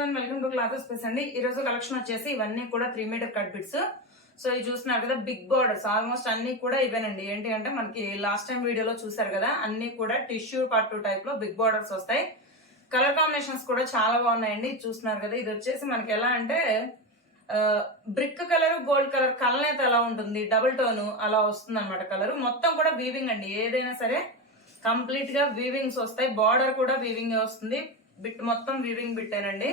One welcome to classes space అండి. ఈ రోజు కలెక్షన్ వచ్చేసి ఇవన్నీ కూడా three metre cut bits so ఇవి చూస్తున్నారు కదా బిగ్ బోర్డర్స్ ఆల్మోస్ట్ అన్ని కూడా ఇవేనండి. ఏంటి అంటే మనకి లాస్ట్ టైం వీడియోలో చూసారు కదా అన్ని కూడా టిష్యూ పట్టు టైప్లో బిగ్ బోర్డర్స్ వస్తాయి. కలర్ కాంబినేషన్స్ కూడా చాలా బాగున్నాయండి. చూస్తున్నారు కదా ఇది వచ్చేసి మనకి ఎలా అంటే బ్రిక్ కలర్ గోల్డ్ కలర్ కలనేత ఎలా ఉంటుంది. డబుల్ టోన్ అలా వస్తుంది అనమాట కలర్ మొత్తం కూడా వీవింగ్ అండి. ఏదైనా సరే కంప్లీట్గా వీవింగ్స్ వస్తాయి. బార్డర్ కూడా వీవింగ్ వస్తుంది. బిట్ మొత్తం వీవింగ్ బిట్టేనండి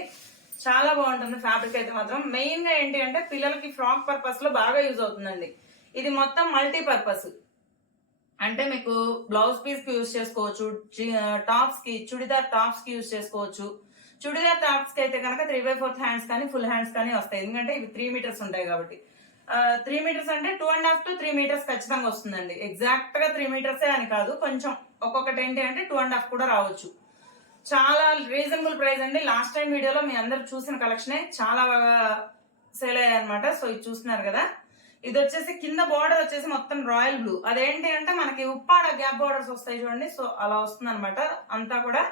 చాలా బాగుంటుంది ఫ్యాబ్రిక్ అయితే మాత్రం. మెయిన్గా ఏంటి అంటే పిల్లలకి ఫ్రాక్ పర్పస్లో బాగా యూజ్ అవుతుందండి. ఇది మొత్తం మల్టీ పర్పస్ అంటే మీకు బ్లౌజ్ పీస్కి యూజ్ చేసుకోవచ్చు టాప్స్కి చుడిదార్ టాప్స్కి యూజ్ చేసుకోవచ్చు. చుడిదార్ టాప్స్కి అయితే కనుక త్రీ బై ఫోర్త్ హ్యాండ్స్ కానీ ఫుల్ హ్యాండ్స్ కానీ వస్తాయి. ఎందుకంటే ఇవి త్రీ మీటర్స్ ఉంటాయి కాబట్టి. త్రీ మీటర్స్ అంటే two and half to three metres ఖచ్చితంగా వస్తుందండి. ఎగ్జాక్ట్గా త్రీ మీటర్సే అని కాదు. కొంచెం ఒక్కొక్కటి ఏంటి అంటే టూ అండ్ హాఫ్ కూడా రావచ్చు. చాలా రీజనబుల్ ప్రైస్ అండి. లాస్ట్ టైం వీడియోలో మీ అందరు చూసిన కలెక్షనే చాలా బాగా సేల్ అయ్యాయి అనమాట సో ఇది చూస్తున్నారు కదా. ఇది వచ్చేసి కింద బార్డర్ వచ్చేసి మొత్తం రాయల్ బ్లూ అదేంటి అంటే మనకి ఉప్పాడ గ్యాప్ బార్డర్స్ వస్తాయి చూడండి. సో అలా వస్తుంది అనమాట అంతా కూడా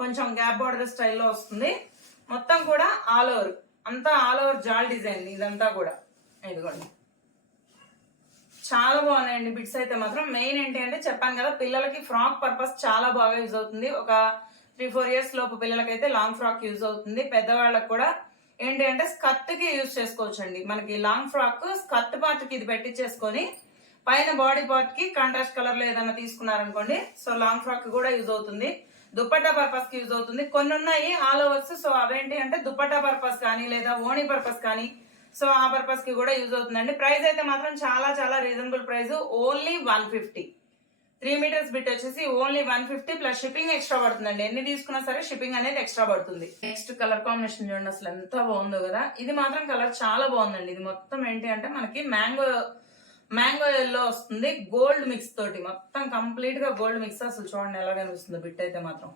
కొంచెం గ్యాప్ బార్డర్ స్టైల్లో వస్తుంది. మొత్తం కూడా ఆల్ ఓవర్ అంతా ఆల్ ఓవర్ జాల్ డిజైన్ ఇదంతా కూడా. ఇదిగోండి. చాలా బాగున్నాయండి బిట్స్ అయితే మాత్రం. మెయిన్ ఏంటి అంటే చెప్పాను కదా పిల్లలకి ఫ్రాక్ పర్పస్ చాలా బాగా యూజ్ అవుతుంది. ఒక త్రీ ఫోర్ ఇయర్స్ లోపు పిల్లలకైతే లాంగ్ ఫ్రాక్ యూజ్ అవుతుంది. పెద్దవాళ్ళకి కూడా ఏంటి అంటే స్కత్కి యూజ్ చేసుకోవచ్చు అండి మనకి లాంగ్ ఫ్రాక్ స్కర్ట్ పార్ట్కి ఇది పెట్టించేసుకొని పైన బాడీ పార్ట్కి కాంట్రాస్ట్ కలర్లో ఏదైనా తీసుకున్నారనుకోండి సో లాంగ్ ఫ్రాక్ కూడా యూజ్ అవుతుంది. దుప్పట్టా పర్పస్కి యూజ్ అవుతుంది. కొన్ని ఉన్నాయి ఆల్ ఓవర్స్ సో అవేంటి అంటే దుప్పట్టా పర్పస్ కానీ లేదా ఓణి పర్పస్ కానీ సో ఆ పర్పస్కి కూడా యూజ్ అవుతుందండి. ప్రైస్ అయితే మాత్రం చాలా చాలా reasonable price only one fifty three metres bit వచ్చేసి only one fifty plus shipping extra పడుతుందండి. ఎన్ని తీసుకున్నా సరే షిప్పింగ్ అనేది ఎక్స్ట్రా పడుతుంది. నెక్స్ట్ కలర్ కాంబినేషన్ చూడండి అసలు ఎంత బాగుందో కదా. ఇది మాత్రం కలర్ చాలా బాగుందండి. ఇది మొత్తం ఏంటి అంటే మనకి మ్యాంగో మ్యాంగో ఎల్లో వస్తుంది. గోల్డ్ మిక్స్ తోటి మొత్తం కంప్లీట్గా గోల్డ్ మిక్స్ అసలు చూడండి ఎలా కనిపిస్తుంది బిట్ అయితే మాత్రం.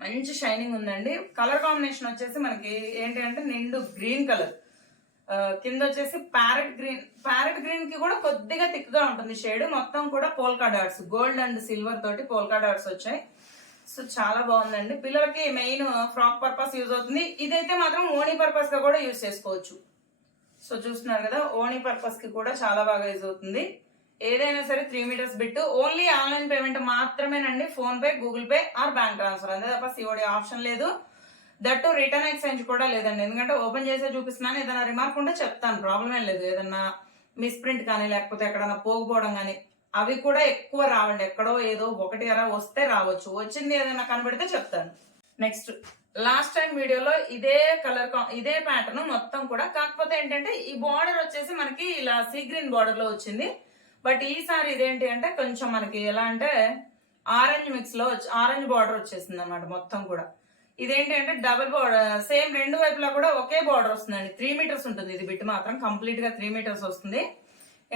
మంచి షైనింగ్ ఉందండి. కలర్ కాంబినేషన్ వచ్చేసి మనకి ఏంటి అంటే నిండు గ్రీన్ కలర్. కింద వచ్చేసి ప్యారెట్ గ్రీన్. ప్యారెట్ గ్రీన్కి కూడా కొద్దిగా థిక్గా ఉంటుంది షేడ్. మొత్తం కూడా polka dots. Gold and silver తోటి పోల్కా డాట్స్ వచ్చాయి. సో చాలా బాగుందండి. పిల్లలకి మెయిన్ ఫ్రాక్ పర్పస్ యూజ్ అవుతుంది. ఇదైతే మాత్రం ఓణీ పర్పస్గా కూడా యూజ్ చేసుకోవచ్చు. సో చూస్తున్నారు కదా ఓనీ పర్పస్కి కూడా చాలా బాగా యూజ్ అవుతుంది. ఏదైనా సరే three metres bit only online payment మాత్రమేనండి. PhonePe Google pay or bank transfer. అంతే తప్ప సిఓడి ఆప్షన్ లేదు. దట్టు రిటర్న్ ఎక్స్చేంజ్ కూడా లేదండి. ఎందుకంటే ఓపెన్ చేసే చూపిస్తున్నాను ఏదైనా రిమార్క్ ఉంటే చెప్తాను. ప్రాబ్లం ఏం లేదు. ఏదన్నా మిస్ప్రింట్ కానీ లేకపోతే ఎక్కడన్నా పోకపోవడం కానీ అవి కూడా ఎక్కువ రావండి. ఎక్కడో ఏదో ఒకటి అరా వస్తే రావచ్చు. వచ్చింది ఏదైనా కనబడితే చెప్తాను. నెక్స్ట్ లాస్ట్ టైం వీడియోలో ఇదే కలర్ ఇదే ప్యాటర్న్ మొత్తం కూడా. కాకపోతే ఏంటంటే ఈ బార్డర్ వచ్చేసి మనకి ఇలా సీ గ్రీన్ బార్డర్లో వచ్చింది. బట్ ఈసారి ఇదేంటి అంటే కొంచెం మనకి ఎలా అంటే ఆరెంజ్ మిక్స్లో ఆరెంజ్ బార్డర్ వచ్చేసింది అనమాట మొత్తం కూడా. ఇదేంటి అంటే డబుల్ బోర్డర్ సేమ్ రెండు వైపులా కూడా ఒకే బార్డర్ వస్తుందండి. త్రీ మీటర్స్ ఉంటుంది ఇది బిట్ మాత్రం. కంప్లీట్గా త్రీ మీటర్స్ వస్తుంది.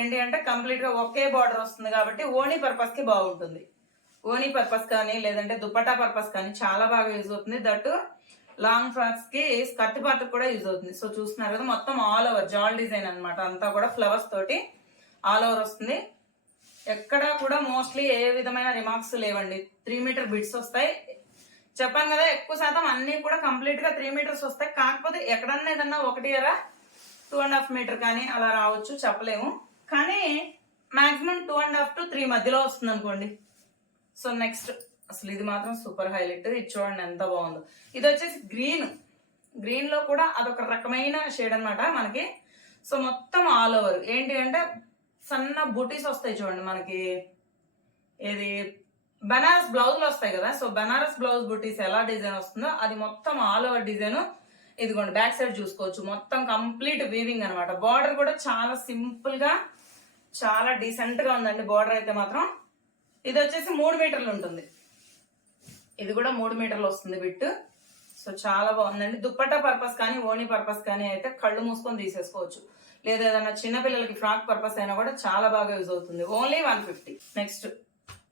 ఏంటి అంటే కంప్లీట్గా ఒకే బార్డర్ వస్తుంది కాబట్టి ఓనీ పర్పస్కి బాగుంటుంది. ఓనీ పర్పస్ కానీ లేదంటే దుపట్టా పర్పస్ కానీ చాలా బాగా యూజ్ అవుతుంది. దట్టు లాంగ్ ఫ్రాక్స్కి స్కర్ట్ పార్ట్ కూడా యూజ్ అవుతుంది. సో చూస్తున్నారు కదా మొత్తం ఆల్ ఓవర్ జాల్ డిజైన్ అనమాట అంతా కూడా ఫ్లవర్స్ తోటి ఆల్ ఓవర్ వస్తుంది. ఎక్కడా కూడా మోస్ట్లీ ఏ విధమైన రిమార్క్స్ లేవండి. త్రీ మీటర్ బిట్స్ వస్తాయి. చెప్పాను కదా ఎక్కువ శాతం అన్ని కూడా కంప్లీట్గా త్రీ మీటర్స్ వస్తాయి. కాకపోతే ఎక్కడన్నా ఏదన్నా ఒకటి ఎరా టూ అండ్ హాఫ్ మీటర్ కానీ అలా రావచ్చు చెప్పలేము. కానీ maximum two and half to three మధ్యలో వస్తుంది అనుకోండి. సో నెక్స్ట్ అసలు ఇది మాత్రం సూపర్ హైలైట్ ఇది చూడండి ఎంత బాగుందో. ఇది వచ్చేసి గ్రీన్ గ్రీన్లో కూడా అదొక రకమైన షేడ్ అన్నమాట మనకి. సో మొత్తం ఆల్ ఓవర్ ఏంటి అంటే సన్న బుటీస్ వస్తాయి చూడండి మనకి. ఏది బనారస్ బ్లౌజ్లు వస్తాయి కదా సో బనారస్ బ్లౌజ్ బుటీస్ ఎలా డిజైన్ వస్తుందో అది మొత్తం ఆల్ ఓవర్ డిజైన్ ఇదిగోండి బ్యాక్ సైడ్ చూసుకోవచ్చు. మొత్తం కంప్లీట్ వీవింగ్ అన్నమాట. బార్డర్ కూడా చాలా సింపుల్గా చాలా డీసెంట్గా ఉందండి బార్డర్ అయితే మాత్రం. ఇది వచ్చేసి మూడు మీటర్లు ఉంటుంది. ఇది కూడా మూడు మీటర్లు వస్తుంది బిట్ సో చాలా బాగుందండి. దుప్పట్టా పర్పస్ కానీ ఓణి పర్పస్ కానీ అయితే కళ్ళు మూసుకొని తీసేసుకోవచ్చు. లేదా ఏదైనా చిన్నపిల్లలకి ఫ్రాక్ పర్పస్ అయినా కూడా చాలా బాగా యూజ్ అవుతుంది. ఓన్లీ వన్ ఫిఫ్టీ నెక్స్ట్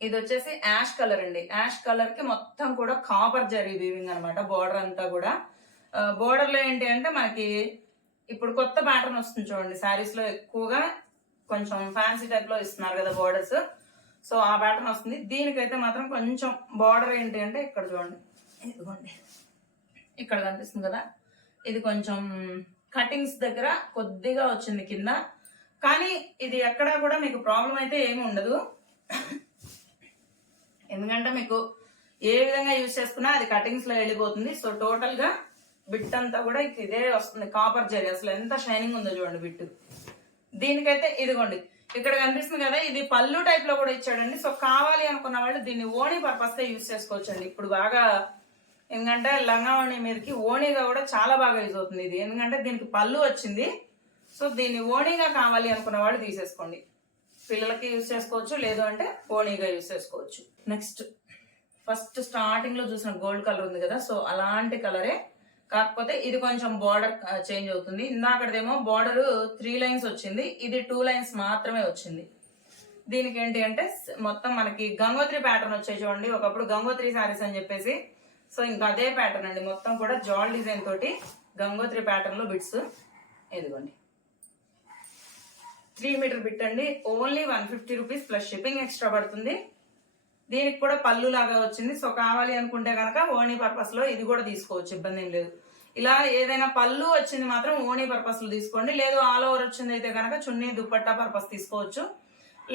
ఇది వచ్చేసి యాష్ కలర్ అండి. యాష్ కలర్కి మొత్తం కూడా కాపర్ జరీ వీవింగ్ అనమాట బోర్డర్ అంతా కూడా. బోర్డర్లో ఏంటి అంటే మనకి ఇప్పుడు కొత్త ప్యాటర్న్ వస్తుంది చూడండి. శారీస్లో ఎక్కువగా కొంచెం ఫ్యాన్సీ టైప్లో ఇస్తున్నారు కదా బోర్డర్స్. సో ఆ ప్యాటర్న్ వస్తుంది. దీనికైతే మాత్రం కొంచెం బార్డర్ ఏంటి అంటే ఇక్కడ చూడండి. ఇదిగోండి. ఇక్కడ కనిపిస్తుంది కదా. ఇది కొంచెం కటింగ్స్ దగ్గర కొద్దిగా వచ్చింది కింద. కానీ ఇది ఎక్కడా కూడా మీకు ప్రాబ్లం అయితే ఏమి ఉండదు. ఎందుకంటే మీకు ఏ విధంగా యూజ్ చేసుకున్నా అది కటింగ్స్లో వెళ్ళిపోతుంది. సో టోటల్గా బిట్ అంతా కూడా ఇదే వస్తుంది. కాపర్ జరీ. అసలు ఎంత షైనింగ్ ఉందో చూడండి బిట్ దీనికైతే ఇదిగోండి. ఇక్కడ కనిపిస్తుంది కదా ఇది పళ్ళు టైప్లో కూడా ఇచ్చాడండి. సో కావాలి అనుకున్న వాళ్ళు దీన్ని ఓణి పర్పస్ యూజ్ చేసుకోవచ్చండి. ఇప్పుడు బాగా ఎందుకంటే లంగావణి మీదకి ఓణిగా కూడా చాలా బాగా యూజ్ అవుతుంది ఇది. ఎందుకంటే దీనికి పళ్ళు వచ్చింది. సో దీన్ని ఓణిగా కావాలి అనుకున్న వాళ్ళు తీసేసుకోండి. పిల్లలకి యూజ్ చేసుకోవచ్చు లేదు అంటే పోనీగా యూజ్ చేసుకోవచ్చు. నెక్స్ట్ ఫస్ట్ స్టార్టింగ్లో చూసిన గోల్డ్ కలర్ ఉంది కదా సో అలాంటి కలరే. కాకపోతే ఇది కొంచెం బార్డర్ చేంజ్ అవుతుంది. ఇందాకదేమో బార్డర్ త్రీ లైన్స్ వచ్చింది ఇది టూ లైన్స్ మాత్రమే వచ్చింది. దీనికి ఏంటి అంటే మొత్తం మనకి గంగోత్రి ప్యాటర్న్ వచ్చే చూడండి. ఒకప్పుడు గంగోత్రి శారీస్ అని చెప్పేసి. సో ఇంకా అదే ప్యాటర్న్ అండి. మొత్తం కూడా జాల్ డిజైన్ తోటి గంగోత్రి ప్యాటర్న్లో బిట్స్ ఇదిగోండి. త్రీ మీటర్ బిట్ అండి only one fifty rupees plus shipping extra పడుతుంది. దీనికి కూడా పళ్ళు లాగా వచ్చింది. సో కావాలి అనుకుంటే కనుక ఓనీ పర్పస్లో ఇది కూడా తీసుకోవచ్చు. ఇబ్బంది ఏం లేదు. ఇలా ఏదైనా పళ్ళు వచ్చింది మాత్రం ఓనీ పర్పస్లో తీసుకోండి. లేదు ఆల్ ఓవర్ వచ్చింది అయితే కనుక చున్నీ దుప్పట్టా పర్పస్ తీసుకోవచ్చు.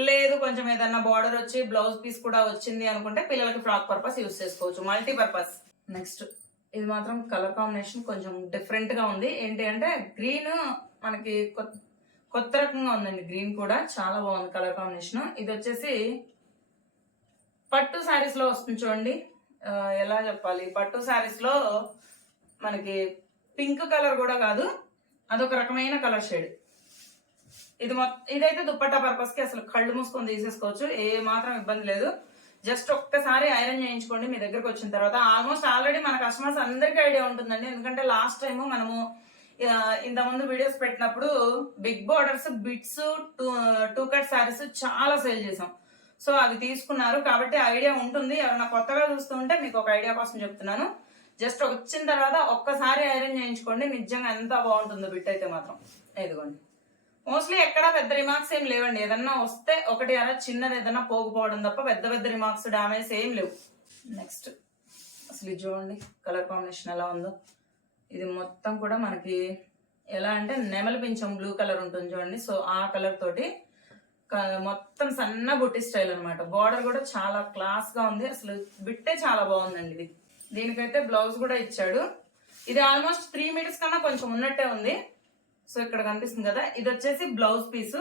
లేదు కొంచెం ఏదైనా బార్డర్ వచ్చి బ్లౌజ్ పీస్ కూడా వచ్చింది అనుకుంటే పిల్లలకి ఫ్రాక్ పర్పస్ యూస్ చేసుకోవచ్చు. మల్టీ పర్పస్ నెక్స్ట్ ఇది మాత్రం కలర్ కాంబినేషన్ కొంచెం డిఫరెంట్గా ఉంది. ఏంటి అంటే గ్రీన్ మనకి కొత్త రకంగా ఉందండి గ్రీన్ కూడా. చాలా బాగుంది కలర్ కాంబినేషన్. ఇది వచ్చేసి పట్టు శారీస్లో వస్తుంది చూడండి. ఎలా చెప్పాలి? పట్టు శారీస్లో మనకి పింక్ కలర్ కూడా కాదు అదొక రకమైన కలర్ షేడ్. ఇది మొత్తం ఇదైతే దుప్పట్టా పర్పస్కి అసలు కళ్ళు మూసుకొని తీసేసుకోవచ్చు ఏ మాత్రం ఇబ్బంది లేదు. జస్ట్ ఒక్కసారి ఐరన్ చేయించుకోండి మీ దగ్గరకు వచ్చిన తర్వాత. ఆల్మోస్ట్ ఆల్రెడీ మన కస్టమర్స్ అందరికీ ఐడియా ఉంటుందండి. ఎందుకంటే లాస్ట్ టైము మనము ఇంతకుముందు వీడియోస్ పెట్టినప్పుడు big borders bits two two cut saris చాలా సేల్ చేసాం సో అవి తీసుకున్నారు. కాబట్టి ఐడియా ఉంటుంది. ఎవరైనా కొత్తగా చూస్తుంటే మీకు ఒక ఐడియా కోసం చెప్తున్నాను. జస్ట్ వచ్చిన తర్వాత ఒక్కసారి ఐరన్ చేయించుకోండి. నిజంగా ఎంత బాగుంటుందో బిట్ అయితే మాత్రం. ఇదిగోండి. మోస్ట్లీ ఎక్కడ పెద్ద రిమార్క్స్ ఏం లేవండి. ఏదన్నా వస్తే ఒకటి అలా చిన్నది ఏదన్నా పోకపోవడం తప్ప పెద్ద పెద్ద రిమార్క్స్ డామేజ్ ఏం లేవు. నెక్స్ట్ అసలు చూడండి. కలర్ కాంబినేషన్ ఎలా ఉందో. ఇది మొత్తం కూడా మనకి ఎలా అంటే నెమలి పింఛం బ్లూ కలర్ ఉంటుంది చూడండి. సో ఆ కలర్ తోటి మొత్తం సన్న బుట్టి స్టైల్ అనమాట బార్డర్ కూడా చాలా క్లాస్గా ఉంది. అసలు బిట్టే చాలా బాగుందండి ఇది. దీనికైతే బ్లౌజ్ కూడా ఇచ్చాడు. ఇది ఆల్మోస్ట్ త్రీ మీటర్స్ కన్నా కొంచెం ఉన్నట్టే ఉంది. సో ఇక్కడ కనిపిస్తుంది కదా. ఇది వచ్చేసి బ్లౌజ్ పీస్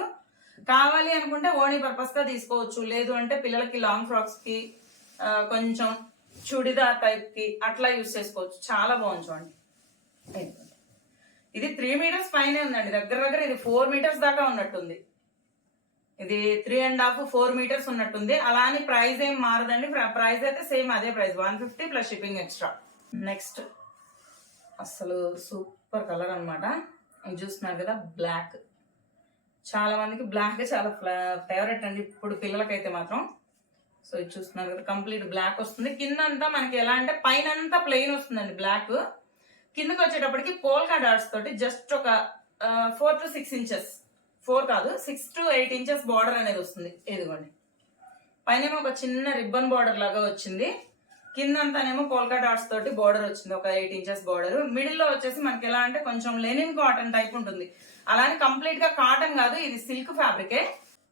కావాలి అనుకుంటే ఓనీ పర్పస్గా తీసుకోవచ్చు. లేదు అంటే పిల్లలకి లాంగ్ ఫ్రాక్స్కి కొంచెం చుడిదార్ టైప్కి అట్లా యూస్ చేసుకోవచ్చు. చాలా బాగుంది చూడండి. ఇది త్రీ మీటర్స్ పైనే ఉందండి. దగ్గర దగ్గర ఇది ఫోర్ మీటర్స్ దాకా ఉన్నట్టుంది. ఇది three and half four metres ఉన్నట్టుంది. అలా అని ప్రైస్ ఏం మారదండి. ప్రైస్ అయితే సేమ్ అదే price one fifty plus shipping extra next అసలు సూపర్ కలర్ అన్నమాట. ఇది చూస్తున్నారు కదా బ్లాక్ చాలా మందికి బ్లాక్ చాలా ఫేవరెట్ అండి. ఇప్పుడు పిల్లలకైతే మాత్రం. సో ఇది చూస్తున్నారు కదా కంప్లీట్ బ్లాక్ వస్తుంది. కింద అంతా మనకి ఎలా అంటే పైన అంతా ప్లెయిన్ వస్తుందండి బ్లాక్ కిందకి వచ్చేటప్పటికి పోల్కా డాట్స్ తోటి జస్ట్ ఒక four to six inches four కాదు six to eight inches border అనేది వస్తుంది. ఇదిగోండి. పైన ఒక చిన్న రిబ్బన్ బార్డర్ లాగా వచ్చింది. కింద అంతానేమో పోల్కా డాట్స్ తోటి బార్డర్ వచ్చింది. ఒక ఎయిట్ ఇంచెస్ బార్డర్ మిడిల్లో వచ్చేసి మనకి ఎలా అంటే కొంచెం లెనిన్ కాటన్ టైప్ ఉంటుంది. అలానే కంప్లీట్గా కాటన్ కాదు ఇది సిల్క్ ఫ్యాబ్రికే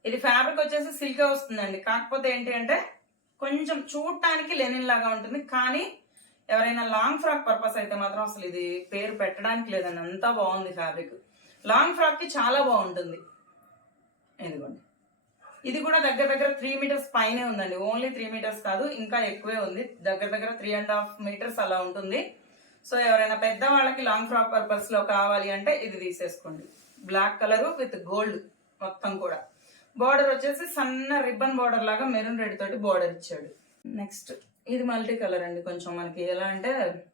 ఇది ఫ్యాబ్రిక్ వచ్చేసి సిల్క్ వస్తుందండి. కాకపోతే ఏంటి అంటే కొంచెం చూడటానికి లెనిన్ లాగా ఉంటుంది. కానీ ఎవరైనా లాంగ్ ఫ్రాక్ పర్పస్ అయితే మాత్రం అసలు ఇది పేరు పెట్టడానికి లేదండి. అంతా బాగుంది ఫ్యాబ్రిక్ లాంగ్ ఫ్రాక్కి చాలా బాగుంటుంది. ఇదిగోండి. ఇది కూడా దగ్గర దగ్గర త్రీ మీటర్స్ పైనే ఉందండి. ఓన్లీ త్రీ మీటర్స్ కాదు ఇంకా ఎక్కువే ఉంది. దగ్గర దగ్గర త్రీ అండ్ హాఫ్ మీటర్స్ అలా ఉంటుంది. సో ఎవరైనా పెద్ద వాళ్ళకి లాంగ్ ఫ్రాక్ పర్పస్లో కావాలి అంటే ఇది తీసేసుకోండి. బ్లాక్ కలర్ విత్ గోల్డ్ మొత్తం కూడా. బార్డర్ వచ్చేసి సన్న రిబ్బన్ బార్డర్ లాగా మెరూన్ రెడ్ తోటి బార్డర్ ఇచ్చాడు. నెక్స్ట్ ఇది మల్టీ కలర్ అండి కొంచెం మనకి ఎలా అంటే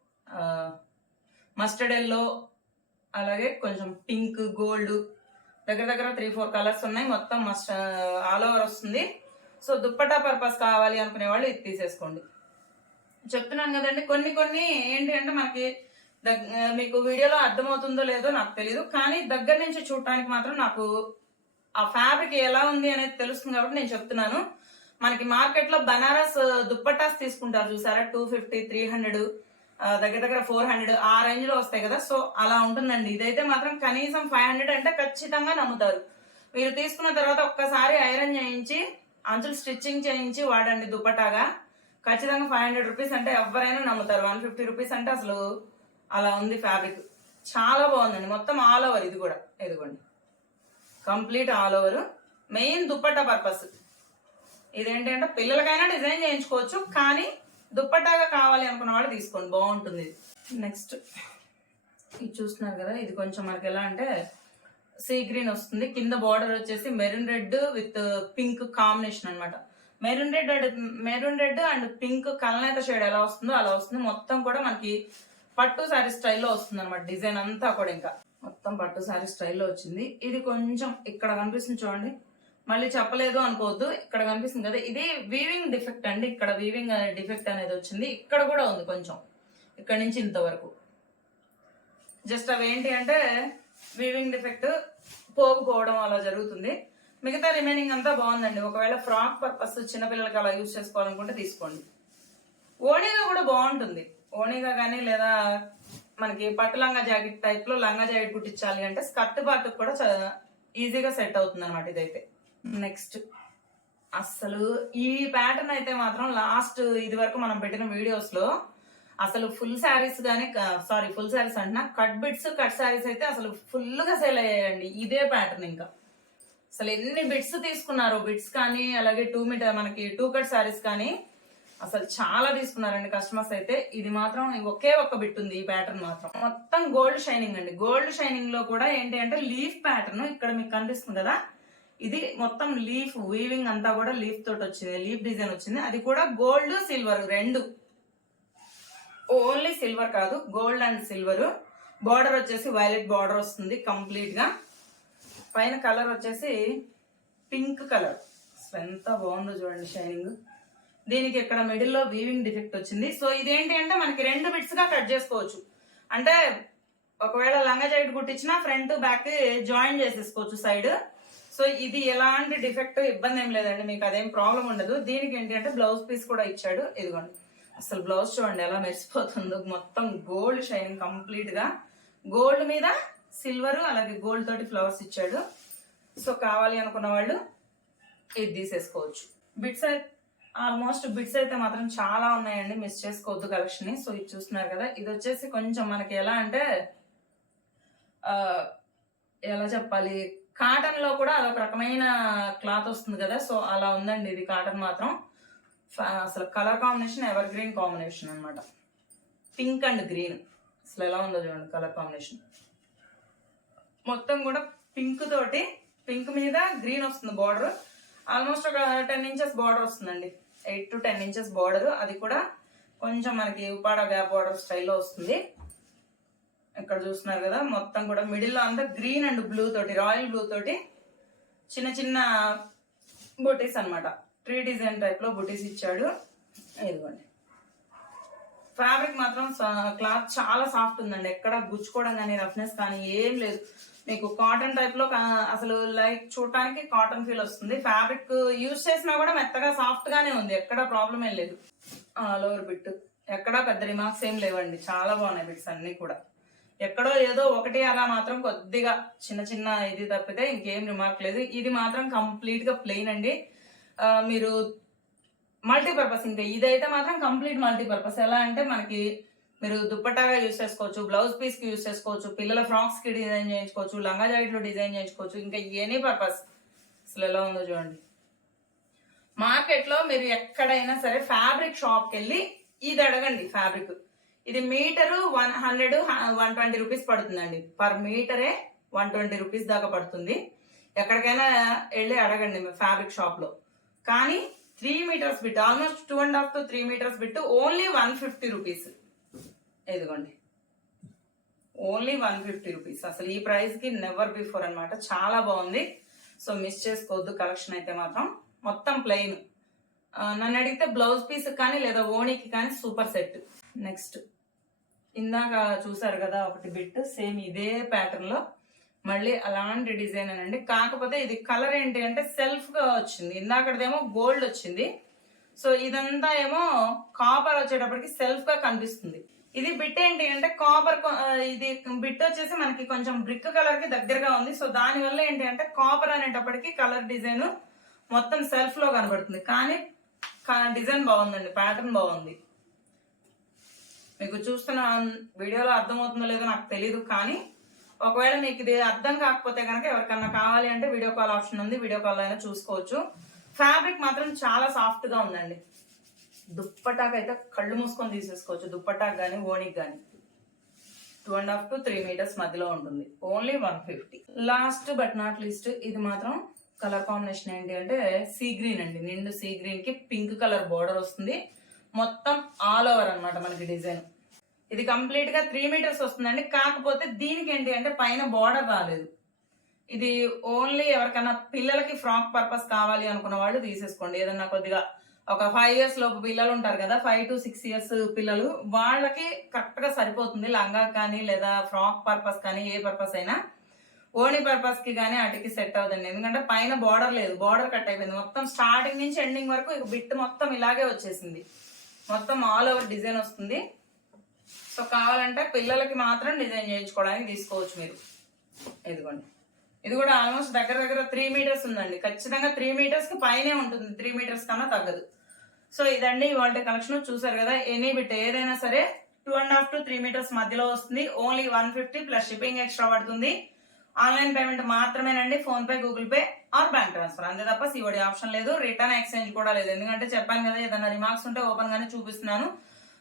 మస్టర్డ్ ఎల్లో అలాగే కొంచెం పింక్ గోల్డ్ దగ్గర దగ్గర త్రీ ఫోర్ కలర్స్ ఉన్నాయి. మొత్తం మస్ట్ ఆల్ ఓవర్ వస్తుంది. సో దుప్పటా పర్పస్ కావాలి అనుకునే వాళ్ళు ఇది తీసేసుకోండి. చెప్తున్నాను కదండి కొన్ని కొన్ని ఏంటి అంటే మనకి దగ్- మీకు వీడియోలో అర్థమవుతుందో లేదో నాకు తెలియదు కానీ దగ్గర నుంచి చూడటానికి మాత్రం నాకు ఆ ఫ్యాబ్రిక్ ఎలా ఉంది అనేది తెలుస్తుంది కాబట్టి నేను చెప్తున్నాను. మనకి మార్కెట్లో బనారస్ దుప్పటాస్ తీసుకుంటారు చూసారా? టూ ఫిఫ్టీ త్రీ హండ్రెడ్ దగ్గర దగ్గర ఫోర్ హండ్రెడ్ ఆ రేంజ్లో వస్తాయి కదా? సో అలా ఉంటుందండి. ఇదైతే మాత్రం కనీసం ఫైవ్ హండ్రెడ్ అంటే ఖచ్చితంగా నమ్ముతారు. మీరు తీసుకున్న తర్వాత ఒక్కసారి ఐరన్ చేయించి అంచులు స్టిచ్చింగ్ చేయించి వాడండి దుప్పటాగా. ఖచ్చితంగా ఫైవ్ హండ్రెడ్ రూపీస్ అంటే ఎవరైనా నమ్ముతారు. వన్ ఫిఫ్టీ రూపీస్ అంటే అసలు అలా ఉంది ఫ్యాబ్రిక్ చాలా బాగుందండి. మొత్తం ఆల్ ఓవర్ ఇది కూడా. ఇదిగోండి. Complete all over main dupatta purpose ఇదేంటంటే పిల్లలకైనా డిజైన్ చేయించుకోవచ్చు కానీ దుప్పట్టాగా కావాలి అనుకున్న వాళ్ళు తీసుకోండి బాగుంటుంది. ఇది నెక్స్ట్ ఇది చూస్తున్నారు కదా ఇది కొంచెం మనకి ఎలా అంటే సీ గ్రీన్ వస్తుంది. కింద బార్డర్ వచ్చేసి maroon red with pink combination అనమాట maroon red and maroon red and pink కలనేత shade ఎలా వస్తుందో అలా వస్తుంది. మొత్తం కూడా మనకి పట్టు శారీ స్టైల్లో వస్తుంది అనమాట డిజైన్ అంతా కూడా ఇంకా. మొత్తం పట్టు శారీ స్టైల్లో వచ్చింది. ఇది కొంచెం ఇక్కడ కనిపిస్తుంది చూడండి. మళ్ళీ చెప్పలేదు అనుకోవద్దు. ఇక్కడ కనిపిస్తుంది కదా ఇది వీవింగ్ డిఫెక్ట్ అండి. ఇక్కడ వీవింగ్ డిఫెక్ట్ అనేది వచ్చింది. ఇక్కడ కూడా ఉంది కొంచెం. ఇక్కడ నుంచి ఇంతవరకు. జస్ట్ అవి ఏంటి అంటే వీవింగ్ డిఫెక్ట్ పోకపోవడం అలా జరుగుతుంది. మిగతా రిమైనింగ్ అంతా బాగుందండి. ఒకవేళ ఫ్రాక్ పర్పస్ చిన్నపిల్లలకి అలా యూజ్ చేసుకోవాలనుకుంటే తీసుకోండి. ఓణీగా కూడా బాగుంటుంది. ఓణీగా కానీ లేదా మనకి పట్టు లంగా జాకెట్ టైప్లో లంగా జాకెట్ కుట్టించాలి అంటే స్కర్ట్ పార్ట్ కూడా ఈజీగా సెట్ అవుతుంది అనమాట ఇదైతే. నెక్స్ట్ అసలు ఈ ప్యాటర్న్ అయితే మాత్రం లాస్ట్ ఇది వరకు మనం పెట్టిన వీడియోస్లో అసలు ఫుల్ శారీస్ కానీ సారీ ఫుల్ శారీస్ అంటున్నా కట్ బిట్స్ కట్ శారీస్ అయితే అసలు ఫుల్గా సేల్ అయ్యాయండి. ఇదే ప్యాటర్న్ ఇంకా. అసలు ఎన్ని బిట్స్ తీసుకున్నారు బిట్స్ కానీ అలాగే టూ మీటర్ మనకి టూ కట్ శారీస్ కానీ అసలు చాలా తీసుకున్నారండి కస్టమర్స్ అయితే. ఇది మాత్రం ఒకే ఒక్క బిట్ ఉంది ఈ ప్యాటర్న్ మాత్రం. మొత్తం గోల్డ్ షైనింగ్ అండి. గోల్డ్ షైనింగ్లో కూడా ఏంటి అంటే లీఫ్ ప్యాటర్న్ ఇక్కడ మీకు కనిపిస్తుంది కదా? ఇది మొత్తం లీఫ్ వీవింగ్ అంతా కూడా లీఫ్ తోటి వచ్చింది. లీఫ్ డిజైన్ వచ్చింది. అది కూడా గోల్డ్ సిల్వర్ రెండు. ఓన్లీ సిల్వర్ కాదు గోల్డ్ అండ్ సిల్వర్. బార్డర్ వచ్చేసి వైలెట్ బార్డర్ వస్తుంది కంప్లీట్గా. పైన కలర్ వచ్చేసి పింక్ కలర్. ఎంత బాగుందో చూడండి షైనింగ్. దీనికి ఇక్కడ మిడిల్లో వీవింగ్ డిఫెక్ట్ వచ్చింది. సో ఇదేంటి అంటే మనకి రెండు బిట్స్గా కట్ చేసుకోవచ్చు. అంటే ఒకవేళ లంగా జాకెట్ కుట్టించినా ఫ్రంట్ బ్యాక్ జాయిన్ చేసేసుకోవచ్చు సైడ్ సో ఇది ఎలాంటి డిఫెక్ట్ ఇబ్బంది ఏం లేదండి. మీకు అదేం ప్రాబ్లం ఉండదు. దీనికి ఏంటి అంటే బ్లౌజ్ పీస్ కూడా ఇచ్చాడు. ఇదిగోండి. అసలు బ్లౌజ్ చూడండి ఎలా మెరిసిపోతుందో. మొత్తం గోల్డ్ షైనింగ్ కంప్లీట్గా. గోల్డ్ మీద సిల్వర్ అలాగే గోల్డ్ తోటి ఫ్లవర్స్ ఇచ్చాడు. సో కావాలి అనుకున్న వాళ్ళు ఇది తీసేసుకోవచ్చు. బిట్స్ ఆల్మోస్ట్ బిట్స్ అయితే మాత్రం చాలా ఉన్నాయండి. మిస్ చేసుకోవద్దు కలెక్షన్ని. సో ఇది చూస్తున్నారు కదా. ఇది వచ్చేసి కొంచెం మనకి ఎలా అంటే ఎలా చెప్పాలి? కాటన్లో కూడా అదొక రకమైన క్లాత్ వస్తుంది కదా సో అలా ఉందండి ఇది కాటన్ మాత్రం. అసలు colour combination ever green combination అనమాట పింక్ అండ్ గ్రీన్ అసలు ఎలా ఉందో చూడండి కలర్ కాంబినేషన్ మొత్తం కూడా పింక్ తోటి పింక్ మీద గ్రీన్ వస్తుంది బార్డర్ ఆల్మోస్ట్ ఒక టెన్ ఇంచెస్ బార్డర్ వస్తుందండి. Eight to ten inches border అది కూడా కొంచెం మనకి ఉపాడ గ్యాప్ బార్డర్ స్టైల్లో వస్తుంది. ఇక్కడ చూస్తున్నారు కదా మొత్తం కూడా మిడిల్లో అంతా గ్రీన్ అండ్ బ్లూ తోటి రాయల్ బ్లూ తోటి చిన్న చిన్న బొటీస్ అన్నమాట. ట్రీ డిజైన్ టైప్లో బొటీస్ ఇచ్చాడు. ఇదిగోండి. ఫ్యాబ్రిక్ మాత్రం క్లాత్ చాలా సాఫ్ట్ ఉందండి. ఎక్కడ గుచ్చుకోవడం కానీ రఫ్నెస్ కానీ ఏం లేదు. మీకు కాటన్ టైప్లో కా- అసలు లైక్ చూడటానికి కాటన్ ఫీల్ వస్తుంది. ఫ్యాబ్రిక్ యూజ్ చేసినా కూడా మెత్తగా సాఫ్ట్గానే ఉంది. ఎక్కడ ప్రాబ్లం ఏం లేదు. ఆల్ ఓవర్ బిట్ ఎక్కడా పెద్ద రిమార్క్స్ ఏం లేవండి. చాలా బాగున్నాయి బిట్స్ అన్నీ కూడా. ఎక్కడో ఏదో ఒకటి అలా మాత్రం కొద్దిగా చిన్న చిన్న ఇది తప్పితే ఇంకేం రిమార్క్ లేదు. ఇది మాత్రం కంప్లీట్గా ప్లెయిన్ అండి. మీరు మల్టీపర్పస్ ఇంకా ఇదైతే మాత్రం కంప్లీట్ మల్టీపర్పస్ ఎలా అంటే మనకి మీరు దుప్పటాగా యూస్ చేసుకోవచ్చు బ్లౌజ్ పీస్కి యూస్ చేసుకోవచ్చు పిల్లల ఫ్రాక్స్కి డిజైన్ చేయించుకోవచ్చు లంగా జాకెట్లు డిజైన్ చేయించుకోవచ్చు. ఇంకా ఎనీ పర్పస్ అసలు ఎలా ఉందో చూడండి. మార్కెట్లో మీరు ఎక్కడైనా సరే ఫ్యాబ్రిక్ షాప్కి వెళ్ళి ఇది అడగండి ఫ్యాబ్రిక్ ఇది metre one hundred one twenty rupees పడుతుందండి. పర్ మీటరే వన్ ట్వంటీ రూపీస్ దాకా పడుతుంది. ఎక్కడికైనా వెళ్ళి అడగండి ఫ్యాబ్రిక్ షాప్లో. కానీ three metres bit almost two and half to three metres bit only one fifty rupees. ఇదిగోండి. Only one fifty rupees. అసలు ఈ ప్రైస్కి నెవర్ బిఫోర్ అన్నమాట. చాలా బాగుంది. సో మిస్ చేసుకోవద్దు కలెక్షన్ అయితే మాత్రం. మొత్తం ప్లెయిన్. నన్ను అడిగితే బ్లౌజ్ పీస్ కానీ లేదా ఓణీకి కానీ సూపర్ సెట్. నెక్స్ట్. ఇందాక చూసారు కదా ఒకటి బిట్ సేమ్ ఇదే ప్యాటర్న్లో. మళ్ళీ అలాంటి డిజైన్ అండి కాకపోతే ఇది కలర్ ఏంటి అంటే సెల్ఫ్గా వచ్చింది. ఇందాకదేమో గోల్డ్ వచ్చింది. సో ఇదంతా ఏమో కాపర్ వచ్చేటప్పటికి సెల్ఫ్గా కనిపిస్తుంది. ఇది బిట్ ఏంటి అంటే కాపర్ ఇది బిట్ వచ్చేసి మనకి కొంచెం బ్రిక్ కలర్కి దగ్గరగా ఉంది. సో దాని వల్ల ఏంటి అంటే కాపర్ అనేటప్పటికి కలర్ డిజైన్ మొత్తం సెల్ఫ్లో కనబడుతుంది. కానీ డిజైన్ బాగుందండి. ప్యాటర్న్ బాగుంది. మీకు చూస్తున్న వీడియోలో అర్థమవుతుందో లేదో నాకు తెలియదు కానీ ఒకవేళ మీకు ఇది అర్థం కాకపోతే కనుక ఎవరికన్నా కావాలి అంటే వీడియో కాల్ ఆప్షన్ ఉంది వీడియో కాల్ అయినా చూసుకోవచ్చు. ఫ్యాబ్రిక్ మాత్రం చాలా సాఫ్ట్గా ఉందండి. దుప్పటాకు అయితే కళ్ళు మూసుకొని తీసేసుకోవచ్చు. దుప్పటాకు కానీ ఓణికి కానీ two and half to three meters మధ్యలో ఉంటుంది. Only one fifty last but not least ఇది మాత్రం కలర్ కాంబినేషన్ ఏంటి అంటే సీ గ్రీన్ అండి. నిండు సీ గ్రీన్కి పింక్ కలర్ బోర్డర్ వస్తుంది. మొత్తం ఆల్ ఓవర్ అనమాట మనకి డిజైన్ ఇది కంప్లీట్గా త్రీ మీటర్స్ వస్తుందండి. కాకపోతే దీనికి ఏంటి అంటే పైన బోర్డర్ రాలేదు. ఇది ఓన్లీ ఎవరికైనా పిల్లలకి ఫ్రాక్ పర్పస్ కావాలి అనుకున్న వాళ్ళు తీసేసుకోండి. ఏదన్నా కొద్దిగా ఒక ఫైవ్ ఇయర్స్ లోపు పిల్లలు ఉంటారు కదా ఫైవ్ టు సిక్స్ ఇయర్స్ పిల్లలు వాళ్ళకి కరెక్ట్గా సరిపోతుంది. లంగా కానీ లేదా ఫ్రాక్ పర్పస్ కానీ ఏ పర్పస్ అయినా. ఓణి పర్పస్కి కానీ వాటికి సెట్ అవుతుంది ఎందుకంటే పైన బార్డర్ లేదు. బార్డర్ కట్ అయిపోయింది. మొత్తం స్టార్టింగ్ నుంచి ఎండింగ్ వరకు బిట్ మొత్తం ఇలాగే వచ్చేసింది. మొత్తం ఆల్ ఓవర్ డిజైన్ వస్తుంది. సో కావాలంటే పిల్లలకి మాత్రం డిజైన్ చేయించుకోవడానికి తీసుకోవచ్చు మీరు. ఇదిగోండి. ఇది కూడా ఆల్మోస్ట్ దగ్గర దగ్గర త్రీ మీటర్స్ ఉందండి. ఖచ్చితంగా త్రీ మీటర్స్కి పైనే ఉంటుంది. త్రీ మీటర్స్ కన్నా తగ్గదు. సో ఇదండి ఇవాళ కలెక్షన్ చూసారు కదా ఎనీ బిట్ ఏదైనా సరే two and half to three meters మధ్యలో వస్తుంది. Only one fifty plus shipping extra పడుతుంది. ఆన్లైన్ పేమెంట్ మాత్రమేనండి PhonePe Google pay or bank transfer. అంతే తప్ప సిఓడి ఆప్షన్ లేదు రిటర్న్ ఎక్స్చేంజ్ కూడా లేదు. ఎందుకంటే చెప్పాను కదా ఏదైనా రిమార్క్స్ ఉంటే ఓపెన్ గానే చూపిస్తున్నాను.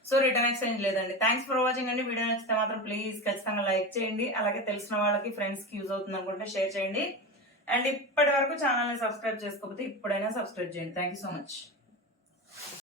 సో రిటర్న్ ఎక్స్చేంజ్ లేదండి. థ్యాంక్స్ ఫర్ వాచింగ్ అండి. వీడియో నచ్చితే మాత్రం ప్లీజ్ ఖచ్చితంగా లైక్ చేయండి. అలాగే తెలిసిన వాళ్ళకి ఫ్రెండ్స్కి యూజ్ అవుతుంది అనుకుంటే షేర్ చేయండి. అండ్ ఇప్పటి వరకు ఛానల్ని సబ్స్క్రైబ్ చేసుకోకపోతే ఇప్పుడైనా సబ్స్క్రైబ్ చేయండి. Thank you so much